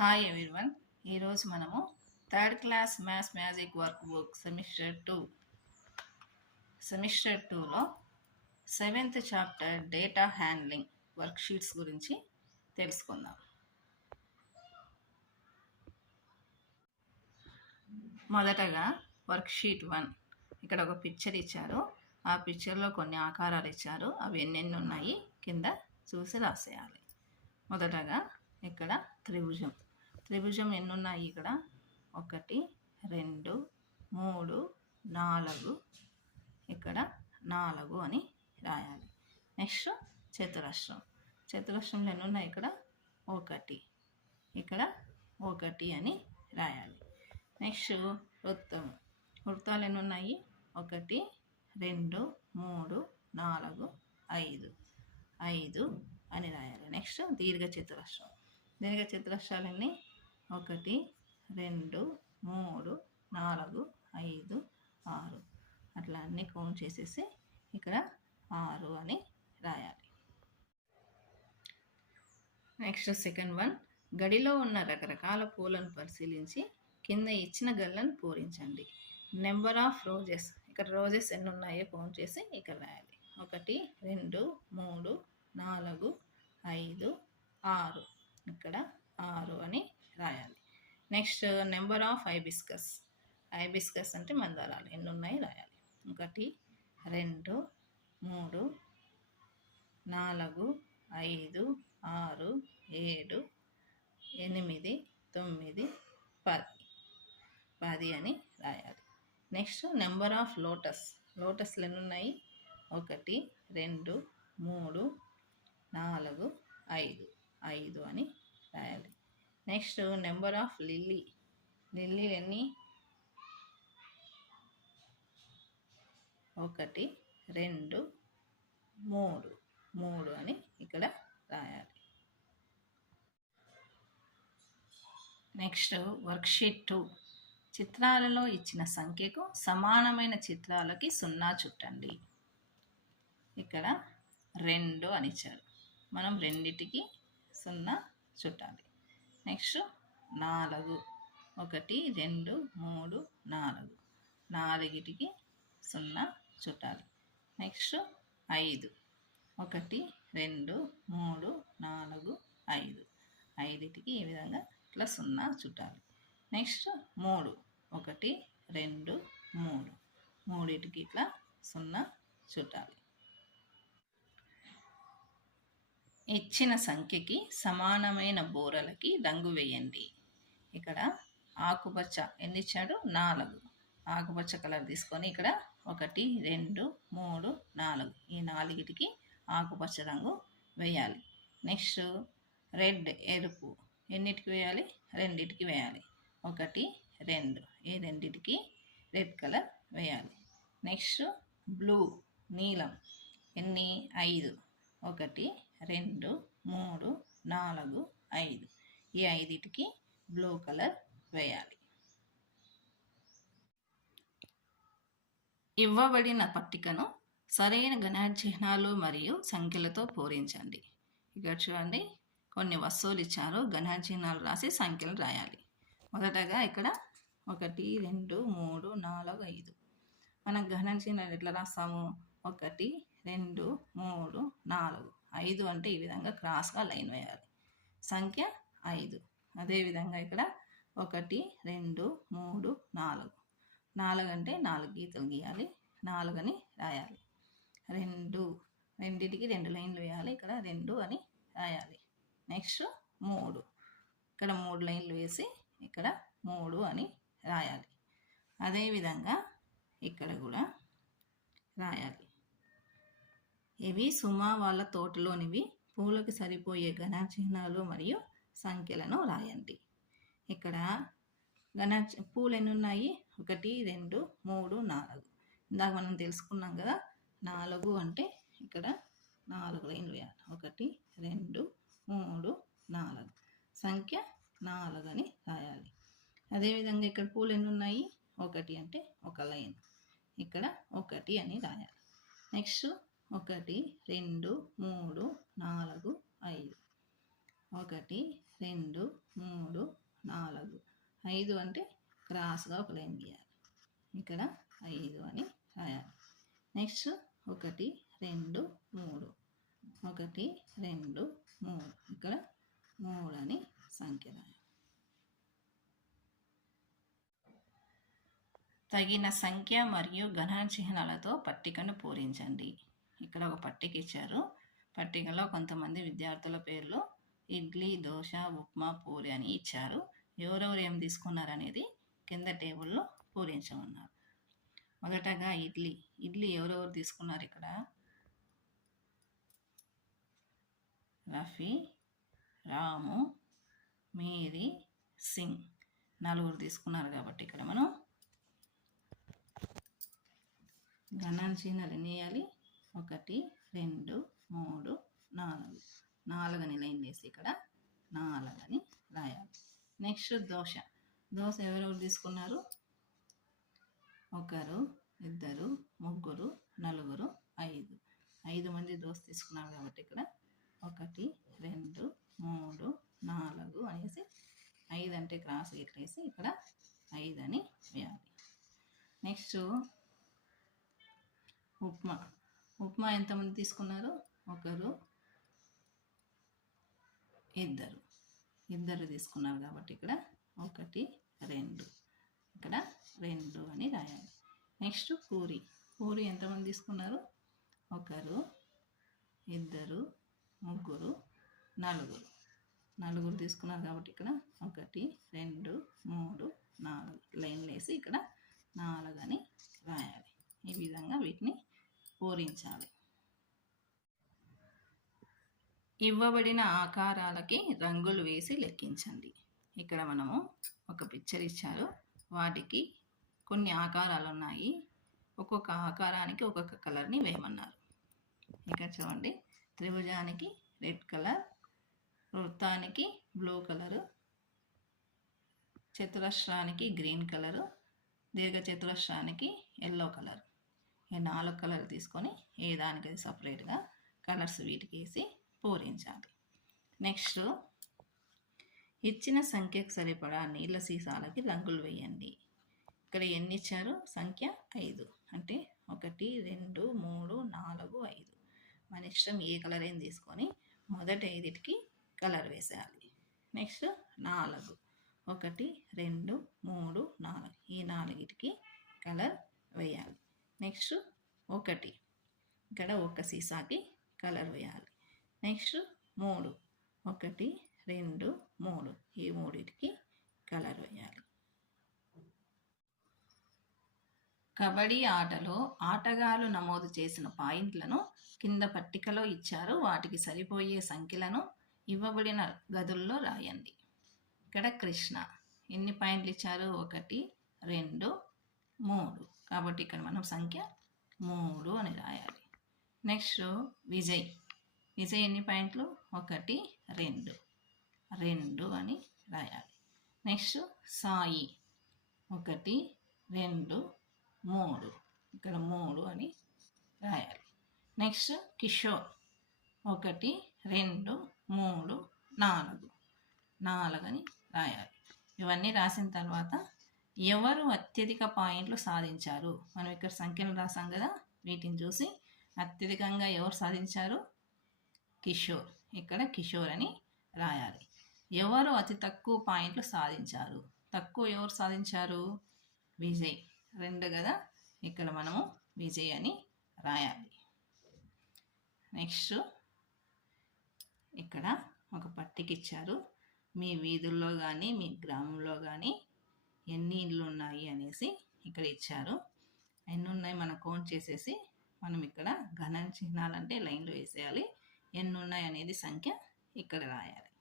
Hi everyone. ఈరోజు మనము third class maths magic work book semester టూలో 7th chapter data handling work sheets గురించి తెలుసుకుందాం. మొదటగా వర్క్ షీట్ 1. ఇక్కడ ఒక పిక్చర్ ఇచ్చారు. ఆ పిక్చర్లో కొన్ని ఆకారాలు ఇచ్చారు. అవి ఎన్నెన్ని ఉన్నాయి కింద చూసి రాసేయాలి. మొదటగా ఇక్కడ త్రిభుజం ఎన్ని ఉన్నాయి? ఇక్కడ 1 2 3 4, ఇక్కడ 4 అని రాయాలి. నెక్స్ట్ చతురస్రంలో ఎన్ని ఉన్నాయి? ఇక్కడ 1, ఇక్కడ 1 అని రాయాలి. నెక్స్ట్ వృత్తాలు ఎన్ని ఉన్నాయి? 1 2 3 4 5 అని రాయాలి. నెక్స్ట్ దీర్ఘచతురస్రాలన్నీ 1 2 3 4 5 6 అట్లా అన్నీ కౌంట్ చేసేసి ఇక్కడ 6 అని రాయాలి. నెక్స్ట్ సెకండ్ వన్, గడిలో ఉన్న రకరకాల పూలను పరిశీలించి కింద ఇచ్చిన గళ్ళను పూరించండి. నెంబర్ ఆఫ్ రోజెస్, ఇక్కడ రోజెస్ ఎన్ని ఉన్నాయో కౌంట్ చేసి ఇక్కడ రాయాలి. 1 2 3 4 5 6, ఇక్కడ 6 అని రాయాలి. నెక్స్ట్ నెంబర్ ఆఫ్ ఐబిస్కస్ అంటే మందారాలు ఎన్ని ఉన్నాయి రాయాలి. 1 2 3 4 5 6 7 8 9 10 అని రాయాలి. నెక్స్ట్ నెంబర్ ఆఫ్ లోటస్లు ఎన్ని ఉన్నాయి? 1 2 3 4 5 అని రాయాలి. నెక్స్ట్ నెంబర్ ఆఫ్ లిల్లీ ఎన్ని? 1 2 3 అని ఇక్కడ రాయాలి. నెక్స్ట్ వర్క్షీట్ 2, చిత్రాలలో ఇచ్చిన సంఖ్యకు సమానమైన చిత్రాలకి 0 చుట్టండి. ఇక్కడ 2 అని ఇచ్చారు, మనం రెండిటికి 0 చుట్టాలి. నెక్స్ట్ 4 1 2 3 4 4టికి 0 చుట్టాలి. నెక్స్ట్ 5 1 2 3 4 5టికి ఈ విధంగా ఇట్లా 0 చుట్టాలి. నెక్స్ట్ 3 1 2 3 3టికి ఇట్లా 0 చుట్టాలి. ఇచ్చిన సంఖ్యకి సమానమైన బోరలకి రంగు వేయండి. ఇక్కడ ఆకుపచ్చ ఎన్ని ఇచ్చాడు? 4. ఆకుపచ్చ కలర్ తీసుకొని ఇక్కడ 1 2 3 4 ఈ 4టికి ఆకుపచ్చ రంగు వేయాలి. నెక్స్ట్ రెడ్ ఎరుపు ఎన్నిటికి వేయాలి? 2టికి వేయాలి. 1 2 ఈ 2టికి రెడ్ కలర్ వేయాలి. నెక్స్ట్ బ్లూ నీలం ఎన్ని? 5 1 2 3 4 5 ఈ 5టికి బ్లూ కలర్ వేయాలి. ఇవ్వబడిన పట్టికను సరైన గణాంకాలు మరియు సంఖ్యలతో పూరించండి. ఇక్కడ చూడండి, కొన్ని వస్తువులు ఇచ్చారు, గణాంకాలు రాసి సంఖ్యలు రాయాలి. మొదటగా ఇక్కడ 1 2 3 4 5 మనం గణాంకాలు ఎట్లా రాస్తాము? 1 2 3 4 5 అంటే ఈ విధంగా క్రాస్గా లైన్ వేయాలి. సంఖ్య 5. అదేవిధంగా ఇక్కడ 1 2 3 4 అంటే 4 గీతలు గీయాలి, 4 అని రాయాలి. 2టికి 2 లైన్లు వేయాలి, ఇక్కడ 2 అని రాయాలి. నెక్స్ట్ 3 ఇక్కడ 3 లైన్లు వేసి ఇక్కడ 3 అని రాయాలి. అదేవిధంగా ఇక్కడ కూడా రాయాలి. ఇవి సుమా వాళ్ళ తోటలోనివి. పూలకు సరిపోయే గణాంకాలు మరియు సంఖ్యలను రాయండి. ఇక్కడ పూలు ఎన్ని ఉన్నాయి? 1 2 3 4 ఇందాక మనం తెలుసుకున్నాం కదా. 4 అంటే ఇక్కడ 4 లైన్లు వేయాలి. 1 2 3 4 సంఖ్య 4 అని రాయాలి. అదేవిధంగా ఇక్కడ పూలు ఎన్ని ఉన్నాయి? 1 అంటే ఒక లైన్, ఇక్కడ 1 అని రాయాలి. నెక్స్ట్ 1 2 3 4 5 1 2 3 4 5 అంటే క్రాస్గా ఒక లైన్ గీయాలి. ఇక్కడ 5 అని రాయాలి. నెక్స్ట్ 1 2 3 1 2 3 ఇక్కడ 3 అని సంఖ్య రాయాలి. తగిన సంఖ్య మరియు గణన చిహ్నాలతో పట్టికను పూరించండి. ఇక్కడ ఒక పట్టిక ఇచ్చారు. పట్టికలో కొంతమంది విద్యార్థుల పేర్లు ఇడ్లీ, దోశ, ఉప్మా, పూరి అని ఇచ్చారు. ఎవరెవరు ఏం తీసుకున్నారు అనేది కింద టేబుల్లో పూరించమన్నారు. మొదటగా ఇడ్లీ ఎవరెవరు తీసుకున్నారు? ఇక్కడ రఫీ, రాము, మేరీ, సింగ్ 4 తీసుకున్నారు. కాబట్టి ఇక్కడ మనం గణన చిహ్నాలు ఎన్ని వేయాలి? 1 2 3 4 4 లైన్ వేసి ఇక్కడ 4 అని రాయాలి. నెక్స్ట్ దోశ ఎవరెవరు తీసుకున్నారు? 1 2 3 4 5 మంది దోశ తీసుకున్నారు. కాబట్టి ఇక్కడ 1 2 3 4 అనేసి 5 అంటే క్రాస్ ఇట్లేసి ఇక్కడ 5 అని వేయాలి. నెక్స్ట్ ఉప్మా ఎంతమంది తీసుకున్నారు? 1 2 తీసుకున్నారు. కాబట్టి ఇక్కడ 1 2 ఇక్కడ 2 అని రాయాలి. నెక్స్ట్ పూరి ఎంతమంది తీసుకున్నారు? 1 2 3 4 తీసుకున్నారు. కాబట్టి ఇక్కడ 1 2 3 4 లైన్లు వేసి ఇక్కడ 4 అని రాయాలి. ఈ విధంగా వీటిని పూరించాలి. ఇవ్వబడిన ఆకారాలకి రంగులు వేసి లెక్కించండి. ఇక్కడ మనము ఒక పిక్చర్ ఇచ్చారు. వాటికి కొన్ని ఆకారాలు ఉన్నాయి. ఒక్కొక్క ఆకారానికి ఒక్కొక్క కలర్ని వేయమన్నారు. ఇక్కడ చూడండి, త్రిభుజానికి రెడ్ కలర్, వృత్తానికి బ్లూ కలరు, చతురస్రానికి గ్రీన్ కలరు, దీర్ఘచతురస్రానికి ఎల్లో కలర్. ఈ 4 కలర్లు తీసుకొని ఏ దానికి సపరేట్గా కలర్స్ వీటికి వేసి పూరించాలి. నెక్స్ట్ ఇచ్చిన సంఖ్యకు సరిపడా నీళ్ళ సీసాలకి రంగులు వేయండి. ఇక్కడ ఎన్ని ఇచ్చారు? సంఖ్య 5 అంటే 1 2 3 4 5. మన ఇష్టం ఏ కలర్ అయినా తీసుకొని మొదటి 5కి కలర్ వేసేయాలి. నెక్స్ట్ 4 1 2 3 4 ఈ 4కి కలర్ వేయాలి. నెక్స్ట్ 1 ఇక్కడ ఒక సీసాకి కలర్ వేయాలి. నెక్స్ట్ 3 1 2 3 ఈ 3కి కలర్ వేయాలి. కబడ్డీ ఆటలో ఆటగాళ్ళు నమోదు చేసిన పాయింట్లను కింద పట్టికలో ఇచ్చారు. వాటికి సరిపోయే సంఖ్యలను ఇవ్వబడిన గదుల్లో రాయండి. ఇక్కడ కృష్ణ ఎన్ని పాయింట్లు ఇచ్చారు? 1 2 3. కాబట్టి ఇక్కడ మనం సంఖ్య 3 అని రాయాలి. నెక్స్ట్ విజయ్ ఎన్ని పాయింట్లు? 1 2 2 అని రాయాలి. నెక్స్ట్ సాయి 1 2 3 ఇక్కడ 3 అని రాయాలి. నెక్స్ట్ కిషోర్ 1 2 3 4 అని రాయాలి. ఇవన్నీ రాసిన తర్వాత ఎవరు అత్యధిక పాయింట్లు సాధించారు? మనం ఇక్కడ సంఖ్యలు రాసాం కదా, వీటిని చూసి అత్యధికంగా ఎవరు సాధించారు? కిషోర్. ఇక్కడ కిషోర్ అని రాయాలి. ఎవరు అతి తక్కువ పాయింట్లు సాధించారు? తక్కువ ఎవరు సాధించారు? విజయ్ 2 కదా, ఇక్కడ మనము విజయ్ అని రాయాలి. నెక్స్ట్ ఇక్కడ ఒక పట్టిక ఇచ్చారు. మీ వీధుల్లో కానీ మీ గ్రామంలో కానీ ఎన్ని ఇళ్ళు ఉన్నాయి అనేసి ఇక్కడ ఇచ్చారు. ఎన్ని ఉన్నాయి మనం కౌంట్ చేసేసి మనం ఇక్కడ గణన చిహ్నాలంటే లైన్లో వేసేయాలి. ఎన్ని ఉన్నాయి అనేది సంఖ్య ఇక్కడ రాయాలి.